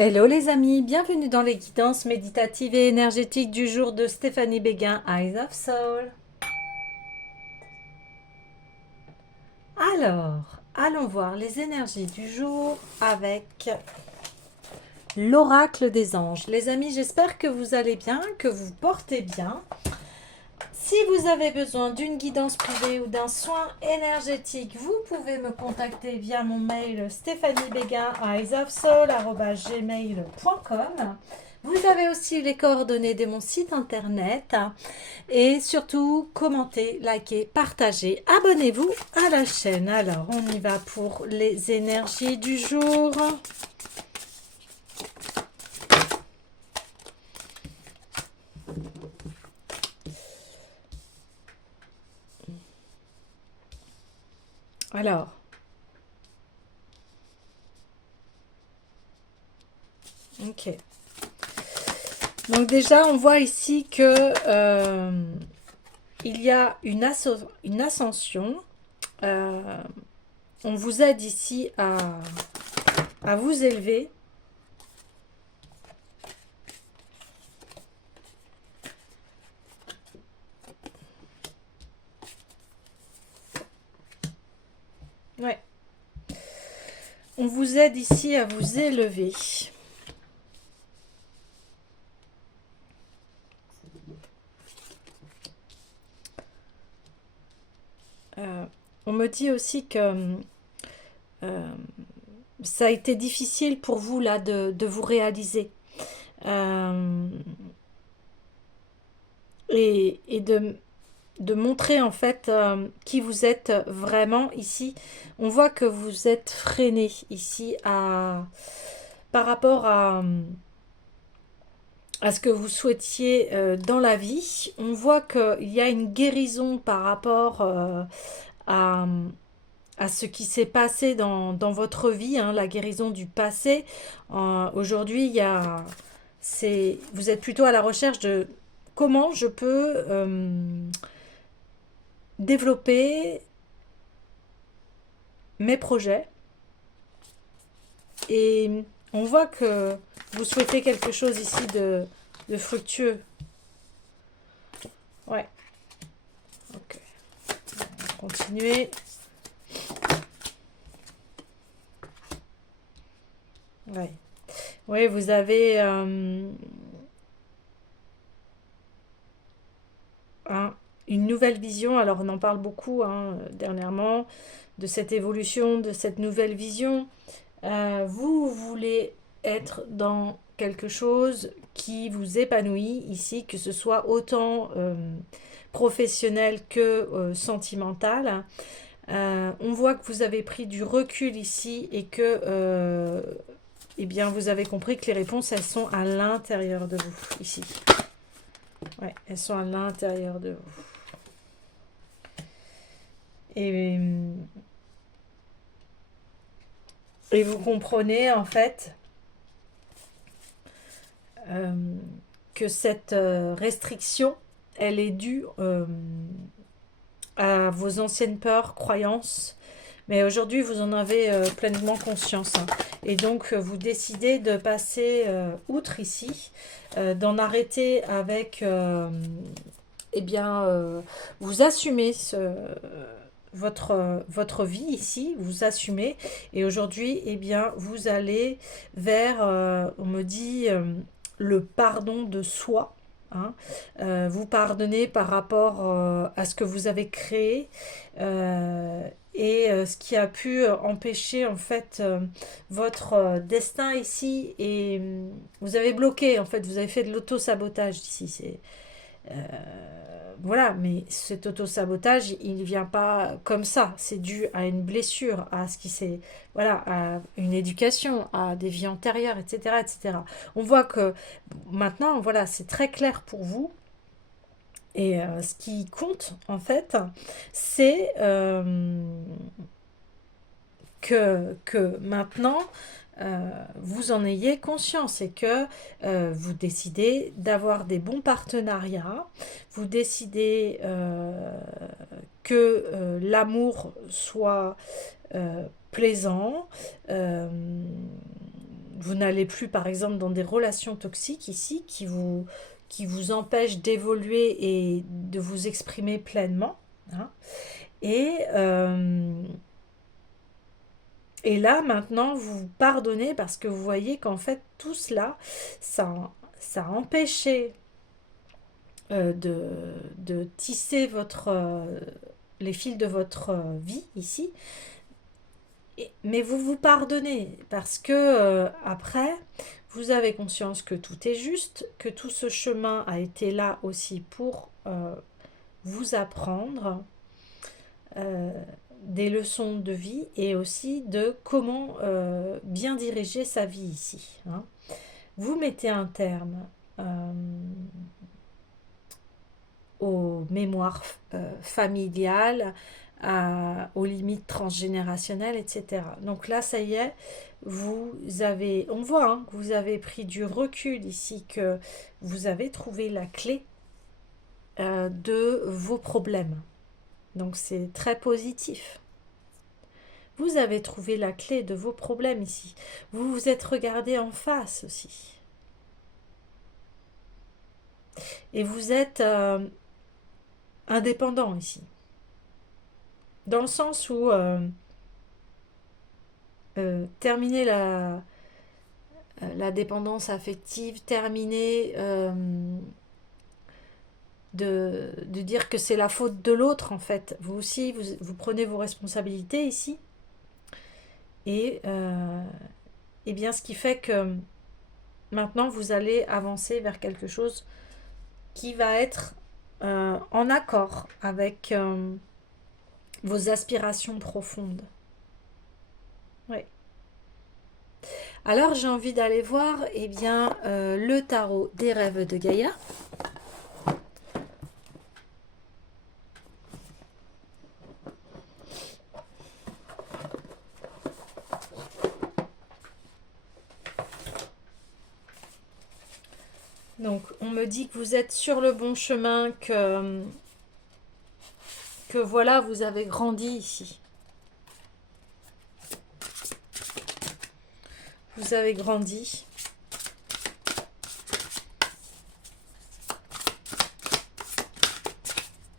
Hello les amis, bienvenue dans les guidances méditatives et énergétiques du jour de Stéphanie Béguin, Eyes of Soul. Alors, allons voir les énergies du jour avec l'oracle des anges. Les amis, j'espère que vous allez bien, que vous portez bien. Si vous avez besoin d'une guidance privée ou d'un soin énergétique, vous pouvez me contacter via mon mail stéphaniebeguin@gmail.com. Vous avez aussi les coordonnées de mon site internet et surtout commentez, likez, partagez, abonnez-vous à la chaîne. Alors on y va pour les énergies du jour. Alors, ok. Donc déjà on voit ici que il y a une ascension. Euh, on vous aide ici à vous élever. Ouais. On vous aide ici à vous élever. Euh, on me dit aussi que euh, ça a été difficile pour vous là de vous réaliser. Euh, et de montrer en fait qui vous êtes vraiment ici. On voit que vous êtes freiné ici par rapport à ce que vous souhaitiez dans la vie. On voit qu'il y a une guérison par rapport à, à ce qui s'est passé dans votre vie, hein, la guérison du passé. Aujourd'hui, vous êtes plutôt à la recherche de comment je peux développer mes projets. Et on voit que vous souhaitez quelque chose ici de fructueux. Ouais, ok. Continuez. Ouais. Oui, vous avez une nouvelle vision. Alors, on en parle beaucoup dernièrement de cette évolution, de cette nouvelle vision. Vous voulez être dans quelque chose qui vous épanouit ici, que ce soit autant professionnel que sentimental. On voit que vous avez pris du recul ici et que eh bien, vous avez compris que les réponses, elles sont à l'intérieur de vous, ici. Ouais, elles sont à l'intérieur de vous. Et, et vous comprenez, en fait, euh, que cette restriction, elle est due à vos anciennes peurs, croyances, mais aujourd'hui vous en avez pleinement conscience, hein. Et donc vous décidez de passer outre ici, d'en arrêter avec, eh bien, vous assumez votre vie ici, vous assumez, et aujourd'hui, eh bien, vous allez vers, on me dit, le pardon de soi. Hein. Vous pardonnez par rapport à ce que vous avez créé et ce qui a pu empêcher en fait votre destin ici, et vous avez bloqué en fait, vous avez fait de l'auto-sabotage ici. Voilà, mais cet auto-sabotage, il ne vient pas comme ça. C'est dû à une blessure, à ce qui s'est, voilà, à une éducation, à des vies antérieures, etc., etc. On voit que maintenant, voilà, c'est très clair pour vous. Et ce qui compte, en fait, c'est que maintenant, vous en ayez conscience et que vous décidez d'avoir des bons partenariats, vous décidez que l'amour soit plaisant, vous n'allez plus, par exemple, dans des relations toxiques ici qui vous empêchent d'évoluer et de vous exprimer pleinement, hein. Et, euh, et là, maintenant, vous vous pardonnez parce que vous voyez qu'en fait, tout cela, ça a empêché de tisser les fils de votre vie ici. Mais vous vous pardonnez parce que après, vous avez conscience que tout est juste, que tout ce chemin a été là aussi pour vous apprendre euh, des leçons de vie et aussi de comment bien diriger sa vie ici, hein. Vous mettez un terme euh, aux mémoires familiales, aux limites transgénérationnelles, etc. Donc là, ça y est, on voit hein, que vous avez pris du recul ici, que vous avez trouvé la clé de vos problèmes. Donc c'est très positif. Vous avez trouvé la clé de vos problèmes ici. Vous vous êtes regardé en face aussi. Et vous êtes indépendant ici. Dans le sens où terminer la dépendance affective, terminer de dire que c'est la faute de l'autre en fait. Vous aussi, vous prenez vos responsabilités ici. Et bien ce qui fait que maintenant vous allez avancer vers quelque chose qui va être en accord avec vos aspirations profondes. Oui. Alors j'ai envie d'aller voir le tarot des rêves de Gaïa. Donc on me dit que vous êtes sur le bon chemin, que voilà, vous avez grandi ici. Vous avez grandi.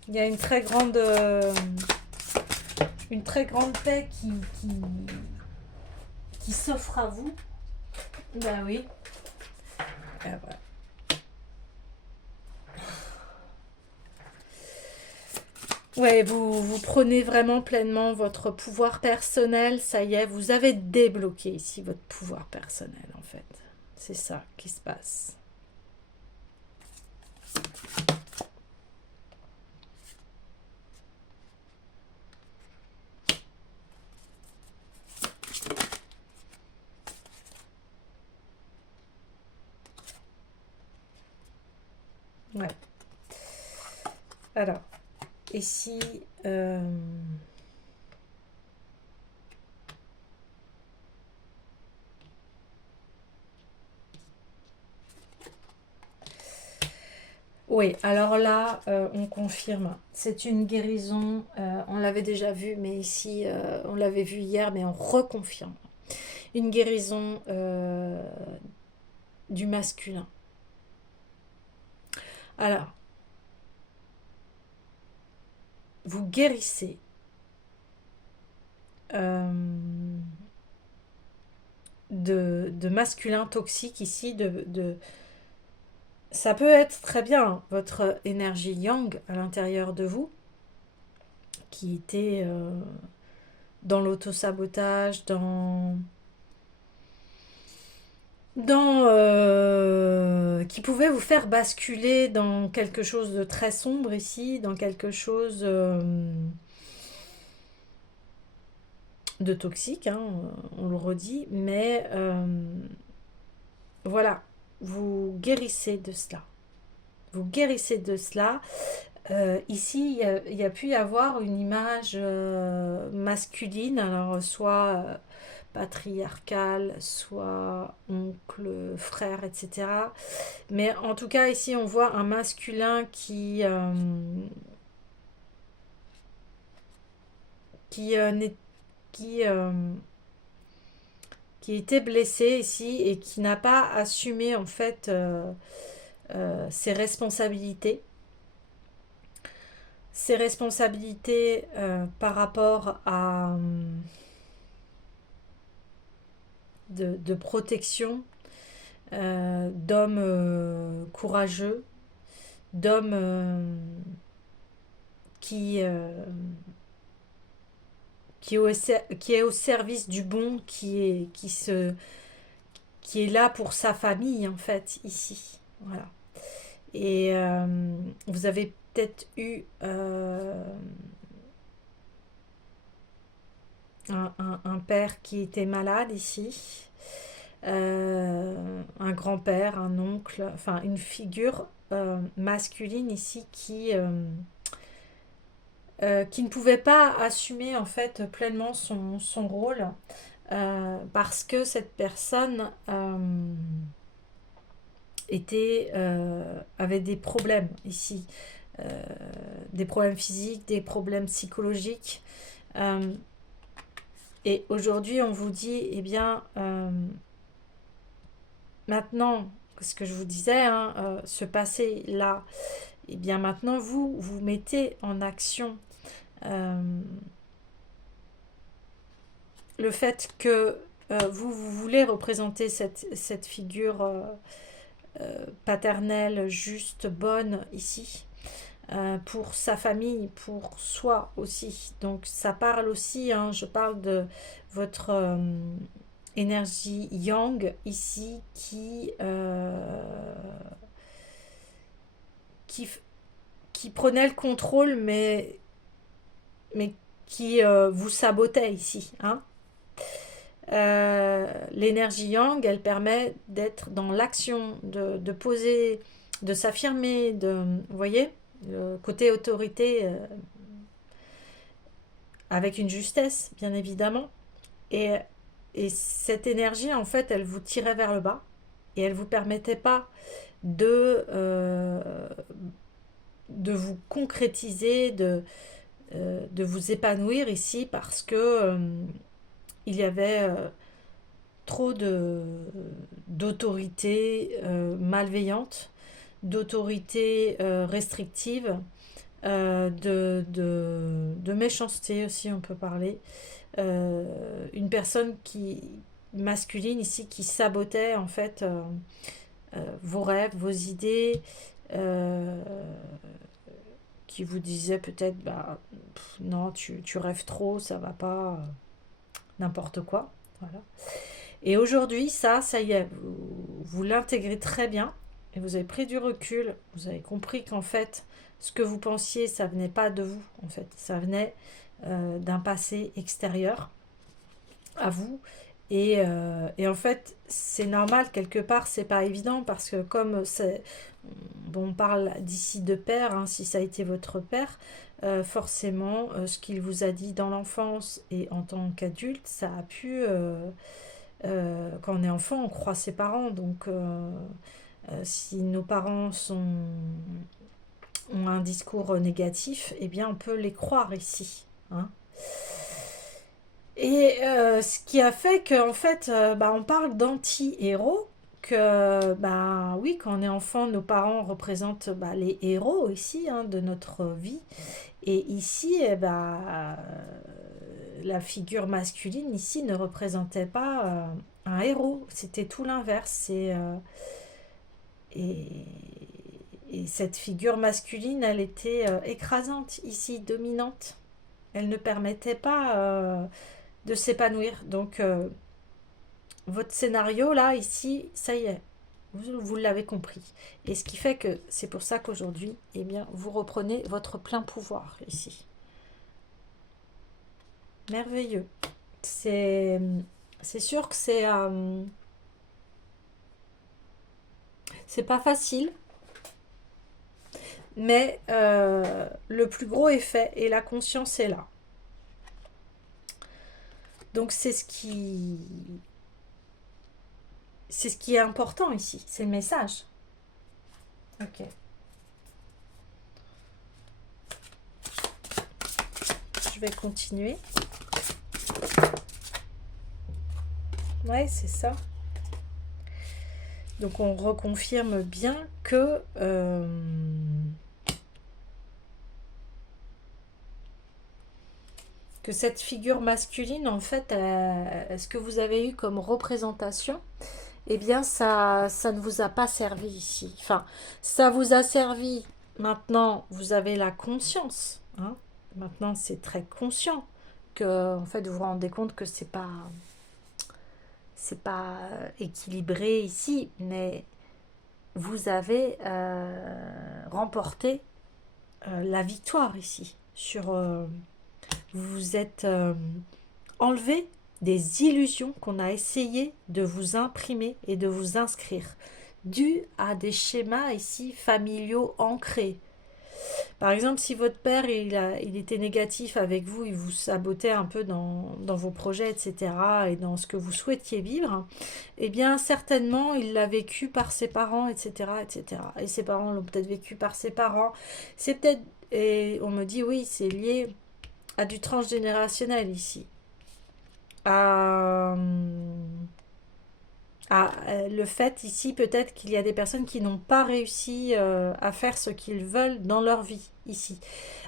Il y a une très grande paix qui s'offre à vous. Ben oui. Voilà. Ouais, vous prenez vraiment pleinement votre pouvoir personnel. Ça y est, vous avez débloqué ici votre pouvoir personnel en fait. C'est ça qui se passe. Ouais. Alors, ici, oui, alors là, on confirme. C'est une guérison. On l'avait déjà vu, mais ici, on l'avait vu hier, mais on reconfirme. Une guérison du masculin. Alors, vous guérissez de masculin toxique ici, ça peut être très bien hein, votre énergie yang à l'intérieur de vous, qui était dans l'autosabotage, qui pouvait vous faire basculer dans quelque chose de très sombre ici, dans quelque chose de toxique, hein, on le redit, mais voilà, vous guérissez de cela. Vous guérissez de cela. Ici, il y a pu y avoir une image masculine, alors soit patriarcale, soit oncle, frère, etc. Mais en tout cas, ici, on voit un masculin qui qui était blessé ici et qui n'a pas assumé en fait ses responsabilités. Ses responsabilités par rapport à de protection, d'hommes courageux, d'hommes qui, qui est au service du bon, qui est là pour sa famille en fait ici. Voilà. Et vous avez peut-être eu un père qui était malade ici, un grand-père, un oncle, enfin une figure masculine ici qui ne pouvait pas assumer en fait pleinement son rôle parce que cette personne avait des problèmes ici, euh, des problèmes physiques, des problèmes psychologiques. Euh, et aujourd'hui, on vous dit, eh bien, maintenant, ce que je vous disais, hein, ce passé-là, eh bien maintenant, vous mettez en action le fait que vous voulez représenter cette figure paternelle, juste, bonne ici, pour sa famille, pour soi aussi. Donc ça parle aussi, hein, je parle de votre énergie yang ici qui, qui prenait le contrôle mais qui vous sabotait ici. Hein. L'énergie yang, elle permet d'être dans l'action, de poser, de s'affirmer, vous voyez, le côté autorité avec une justesse, bien évidemment. Et, et cette énergie, en fait, elle vous tirait vers le bas et elle ne vous permettait pas de, de vous concrétiser, de vous épanouir ici parce que il y avait trop d'autorité malveillante, d'autorité restrictive, de méchanceté aussi, on peut parler. Une personne masculine ici qui sabotait en fait vos rêves, vos idées, qui vous disait peut-être bah non tu rêves trop, ça va pas, n'importe quoi. Voilà. Et aujourd'hui, ça y est, vous l'intégrez très bien et vous avez pris du recul, vous avez compris qu'en fait, ce que vous pensiez, ça venait pas de vous, en fait, ça venait d'un passé extérieur à vous. Et en fait, c'est normal, quelque part, c'est pas évident parce que comme bon, on parle d'ici de père, hein, si ça a été votre père, forcément, ce qu'il vous a dit dans l'enfance et en tant qu'adulte, ça a pu quand on est enfant, on croit ses parents. Donc, si nos parents ont un discours négatif, eh bien, on peut les croire ici. Hein. Et ce qui a fait qu'en fait, bah, on parle d'anti-héros, que bah, oui, quand on est enfant, nos parents représentent bah, les héros ici hein, de notre vie. Et ici, eh bah, la figure masculine ici ne représentait pas un héros, c'était tout l'inverse. Et, et cette figure masculine, elle était écrasante ici, dominante. Elle ne permettait pas de s'épanouir. Donc, votre scénario là, ici, ça y est, vous l'avez compris. Et ce qui fait que c'est pour ça qu'aujourd'hui, eh bien, vous reprenez votre plein pouvoir ici. Merveilleux. C'est sûr que c'est pas facile, mais le plus gros est fait et la conscience est là. Donc c'est ce qui est important ici, c'est le message. Ok. Je vais continuer. Ouais, c'est ça. Donc on reconfirme bien que cette figure masculine, en fait, ce que vous avez eu comme représentation, eh bien, ça ne vous a pas servi ici. Enfin, ça vous a servi. Maintenant, vous avez la conscience. Hein. Maintenant, c'est très conscient que, en fait, vous vous rendez compte que c'est pas équilibré ici, mais vous avez remporté la victoire ici. Vous vous êtes enlevé des illusions qu'on a essayé de vous imprimer et de vous inscrire, dues à des schémas ici familiaux ancrés. Par exemple, si votre père il était négatif avec vous, il vous sabotait un peu dans vos projets, etc., et dans ce que vous souhaitiez vivre, eh bien certainement il l'a vécu par ses parents, etc., etc. Et ses parents l'ont peut-être vécu par ses parents. C'est peut-être, et on me dit oui, c'est lié à du transgénérationnel ici. À, le fait ici peut-être qu'il y a des personnes qui n'ont pas réussi à faire ce qu'ils veulent dans leur vie ici,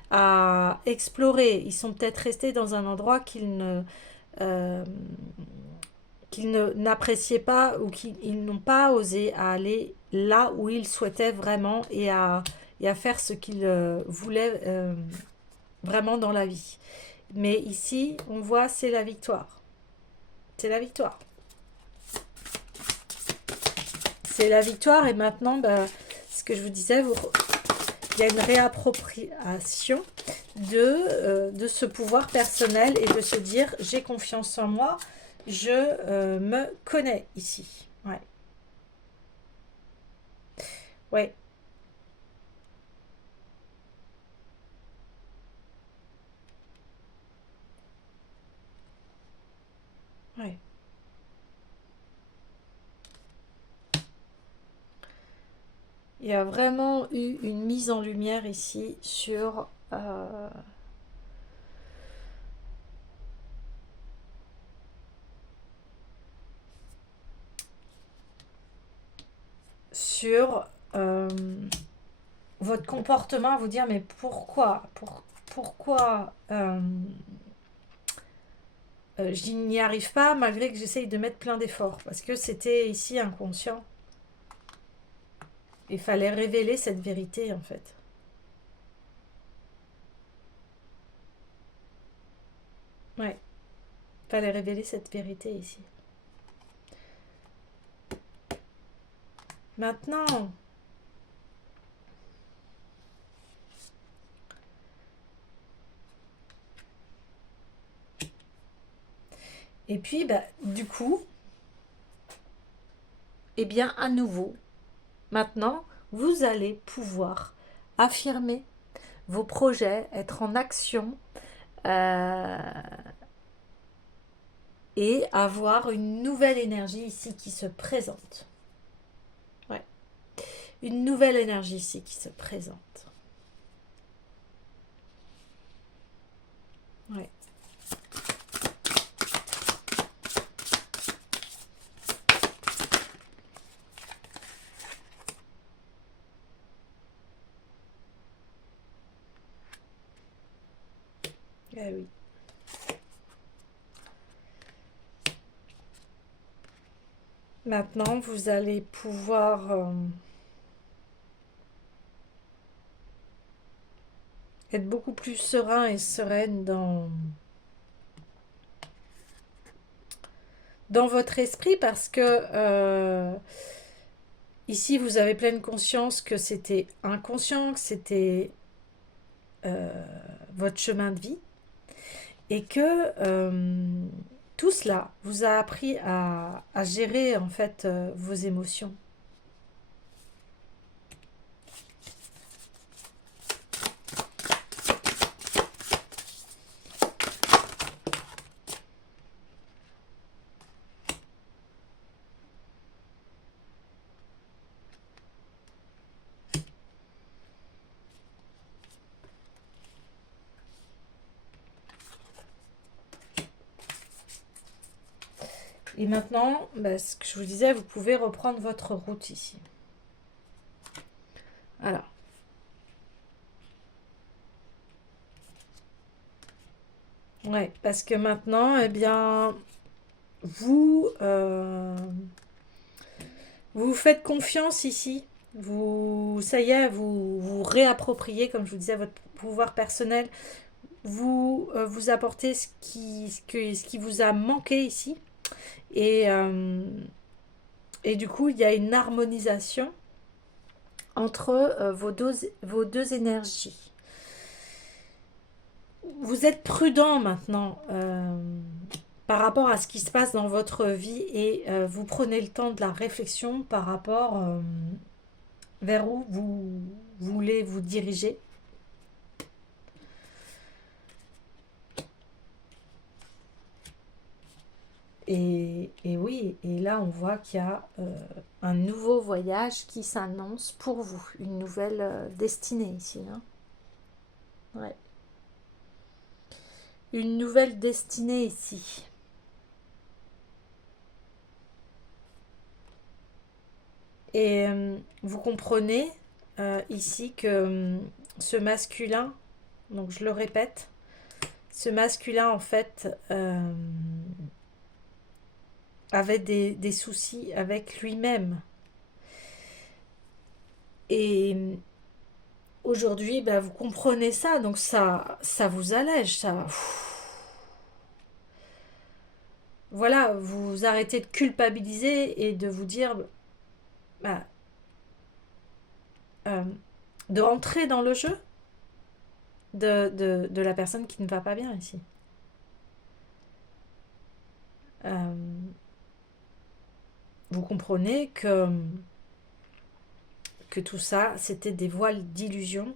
à explorer. Ils sont peut-être restés dans un endroit euh, n'appréciaient pas ou qu'ils n'ont pas osé aller là où ils souhaitaient vraiment et à faire ce qu'ils voulaient vraiment dans la vie. Mais ici, on voit, c'est la victoire. C'est la victoire. C'est la victoire et maintenant, bah, ce que je vous disais, il y a une réappropriation de ce pouvoir personnel et de se dire j'ai confiance en moi, je me connais ici. Ouais. Ouais. Ouais. Il y a vraiment eu une mise en lumière ici sur votre comportement, à vous dire mais pourquoi je n'y arrive pas malgré que j'essaye de mettre plein d'efforts parce que c'était ici inconscient. Il fallait révéler cette vérité en fait. Ouais, il fallait révéler cette vérité ici. Maintenant, et puis bah, du coup, eh bien à nouveau, maintenant, vous allez pouvoir affirmer vos projets, être en action euh, et avoir une nouvelle énergie ici qui se présente. Ouais. Une nouvelle énergie ici qui se présente. Ouais. Eh oui. Maintenant, vous allez pouvoir être beaucoup plus serein et sereine dans votre esprit parce que ici, vous avez pleine conscience que c'était inconscient, que c'était votre chemin de vie et que tout cela vous a appris à gérer en fait vos émotions. Et maintenant, bah, ce que je vous disais, vous pouvez reprendre votre route ici. Alors. Ouais, parce que maintenant, eh bien, vous, vous vous faites confiance ici. Vous, ça y est, vous réappropriez, comme je vous disais, votre pouvoir personnel. Vous vous apportez ce qui vous a manqué ici. Et, euh, et du coup, il y a une harmonisation entre vos deux énergies. Vous êtes prudent maintenant par rapport à ce qui se passe dans votre vie et vous prenez le temps de la réflexion par rapport vers où vous voulez vous diriger. Et oui, et là on voit qu'il y a un nouveau voyage qui s'annonce pour vous, une nouvelle destinée ici. Hein. Ouais. Une nouvelle destinée ici. Et vous comprenez ici que ce masculin, donc je le répète, ce masculin en fait avait des soucis avec lui-même. Et aujourd'hui, bah, vous comprenez ça, donc ça vous allège, ça. Voilà, vous arrêtez de culpabiliser et de vous dire, bah, euh, de rentrer dans le jeu de la personne qui ne va pas bien ici. Euh, vous comprenez que tout ça, c'était des voiles d'illusion.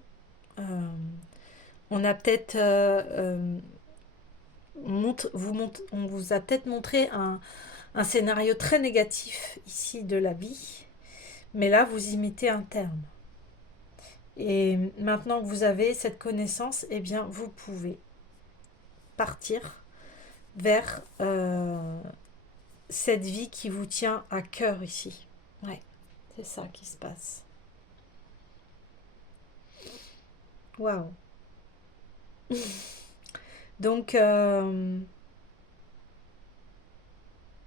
Euh, on a peut-être on vous a peut-être montré un scénario très négatif ici de la vie, mais là vous y mettez un terme. Et maintenant que vous avez cette connaissance, eh bien vous pouvez partir vers cette vie qui vous tient à cœur ici. Ouais, c'est ça qui se passe. Waouh. Donc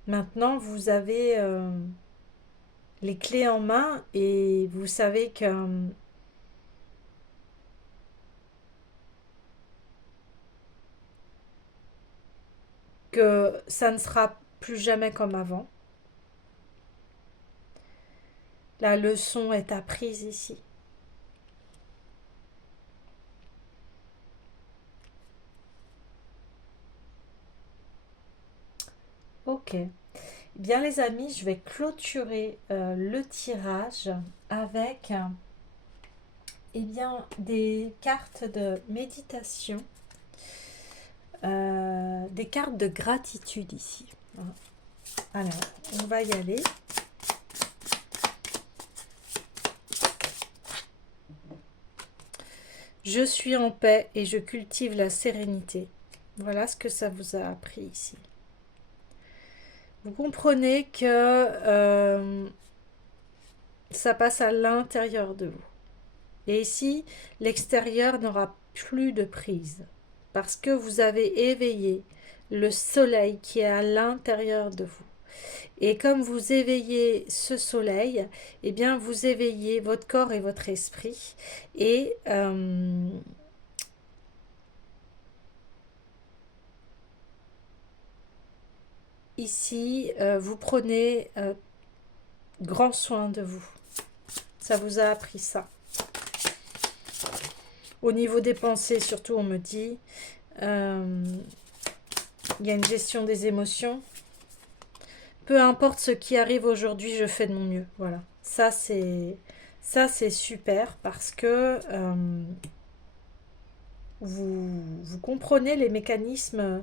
maintenant vous avez les clés en main et vous savez que ça ne sera plus jamais comme avant. La leçon est apprise ici. Ok. Bien les amis, je vais clôturer le tirage avec eh bien, des cartes de méditation, des cartes de gratitude ici. Alors, on va y aller. Je suis en paix et je cultive la sérénité. Voilà ce que ça vous a appris ici. Vous comprenez que ça passe à l'intérieur de vous. Et ici, l'extérieur n'aura plus de prise. Parce que vous avez éveillé le soleil qui est à l'intérieur de vous. Et comme vous éveillez ce soleil, eh bien vous éveillez votre corps et votre esprit. Et ici, vous prenez grand soin de vous. Ça vous a appris ça. Au niveau des pensées, surtout, on me dit, il y a une gestion des émotions. Peu importe ce qui arrive aujourd'hui, je fais de mon mieux. Voilà. Ça, c'est super parce que vous comprenez les mécanismes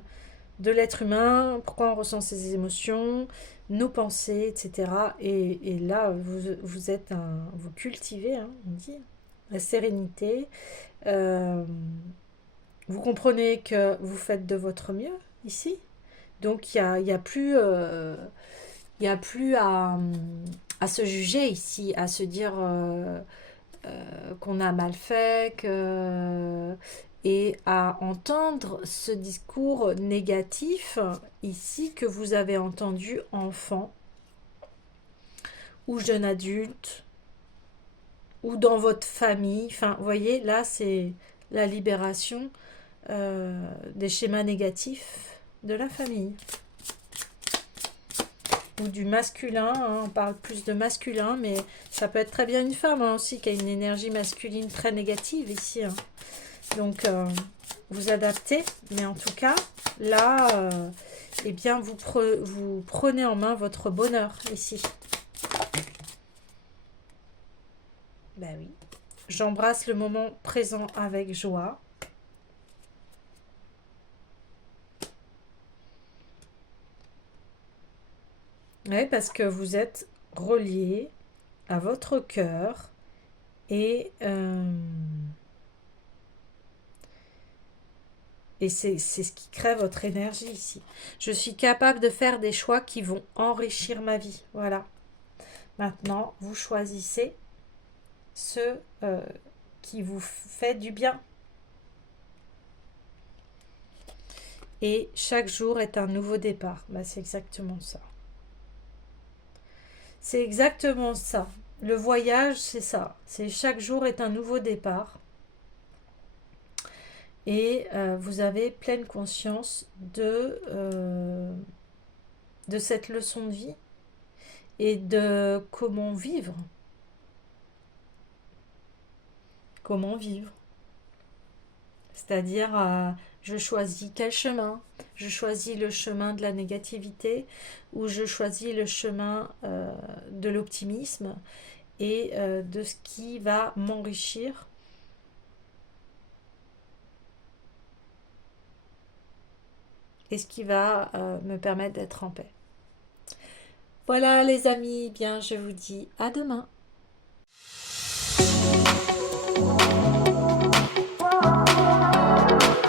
de l'être humain, pourquoi on ressent ses émotions, nos pensées, etc. Et là, vous êtes vous cultivez, hein, on dit, la sérénité. Euh, vous comprenez que vous faites de votre mieux ici, Donc il y a plus, il y a plus à se juger ici, à se dire qu'on a mal fait, et à entendre ce discours négatif ici que vous avez entendu enfant ou jeune adulte ou dans votre famille. Enfin, vous voyez, là, c'est la libération des schémas négatifs de la famille. Ou du masculin, hein, on parle plus de masculin, mais ça peut être très bien une femme hein, aussi qui a une énergie masculine très négative ici. Hein. Donc, vous adaptez, mais en tout cas, là, eh bien, vous prenez en main votre bonheur ici. Ben oui. J'embrasse le moment présent avec joie. Oui, parce que vous êtes relié à votre cœur et c'est ce qui crée votre énergie ici. Je suis capable de faire des choix qui vont enrichir ma vie. Voilà. Maintenant, vous choisissez ce qui vous fait du bien. Et chaque jour est un nouveau départ. Bah, c'est exactement ça. C'est exactement ça. Le voyage, c'est ça. C'est chaque jour est un nouveau départ. Et vous avez pleine conscience de cette leçon de vie et de comment vivre. Comment vivre. C'est-à-dire, je choisis quel chemin. Je choisis le chemin de la négativité ou je choisis le chemin de l'optimisme et de ce qui va m'enrichir et ce qui va me permettre d'être en paix. Voilà les amis, bien je vous dis à demain.